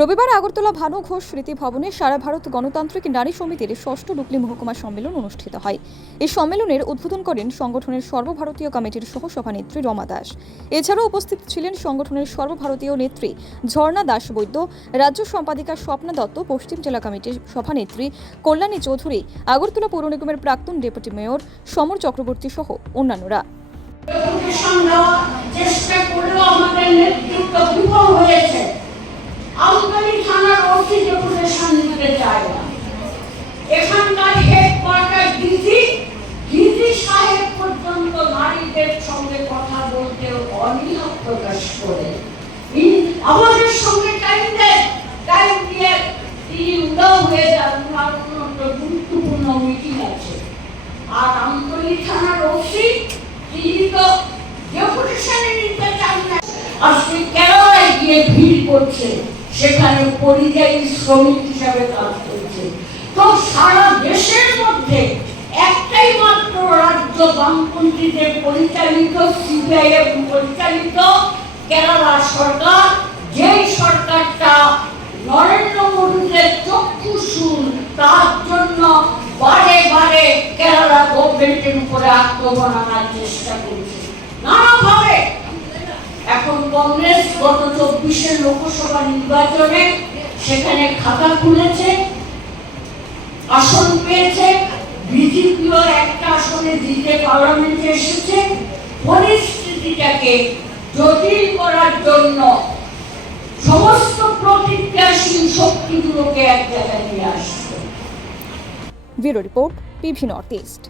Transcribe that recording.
রবিবার আগরতলা ভানু ঘোষ স্মৃতি ভবনে সারা ভারত গণতান্ত্রিক নারী সমিতির ষষ্ঠ ডুকলি মহকুমা সম্মেলন অনুষ্ঠিত হয়। এই সম্মেলনের উদ্বোধন করেন সংগঠনের সর্বভারতীয় কমিটির সহসভানেত্রী রমা দাস। এছাড়াও উপস্থিত ছিলেন সংগঠনের সর্বভারতীয় নেত্রী ঝর্ণা দাস বৈদ্য, রাজ্য সম্পাদিকা স্বপ্না দত্ত, পশ্চিম জেলা কমিটির সভানেত্রী কল্যাণী চৌধুরী, আগরতলা পৌর নিগমের প্রাক্তন ডেপুটি মেয়র সমর চক্রবর্তী সহ অন্যান্যরা। চেষ্টা আমাদের নেতৃত্ব প্রকাশ করে আমাদের সঙ্গে টাইম দেন টাইম দিয়ে তিনি উদাও হয়ে যান গুরুত্বপূর্ণ মিটিং আছে। আর আমতলী থানার ওসি তিনি তো ডেপুটেশনে নিতে চান না, আজকে কেরালায় গিয়ে ভিড় করছে? সেখানে পরিযায়ী শ্রমিক হিসাবে কাজ করছে। তো সারা রাজ্য বামপন্থীদের পরিচালিত পরিচালিত কেরালা সরকার সরকারটা নরেন্দ্র মোদীদের তার জন্য বারে বারে কেরালা গভর্নমেন্টের উপরে আক্রমণ আনার চেষ্টা নানাভাবে। এখন কংগ্রেস গত চব্বিশের লোকসভা নির্বাচনে সেখানে খাতা খুলেছে, আসন পেয়েছে জিতে পার্লামেন্টে এসেছে পরিস্থিতিটাকে জটিল করার জন্য সমস্ত প্রতিক্রিয়াশীল শক্তিগুলোকে এক জায়গায় নিয়ে আসছে। Bureau report, PV North East.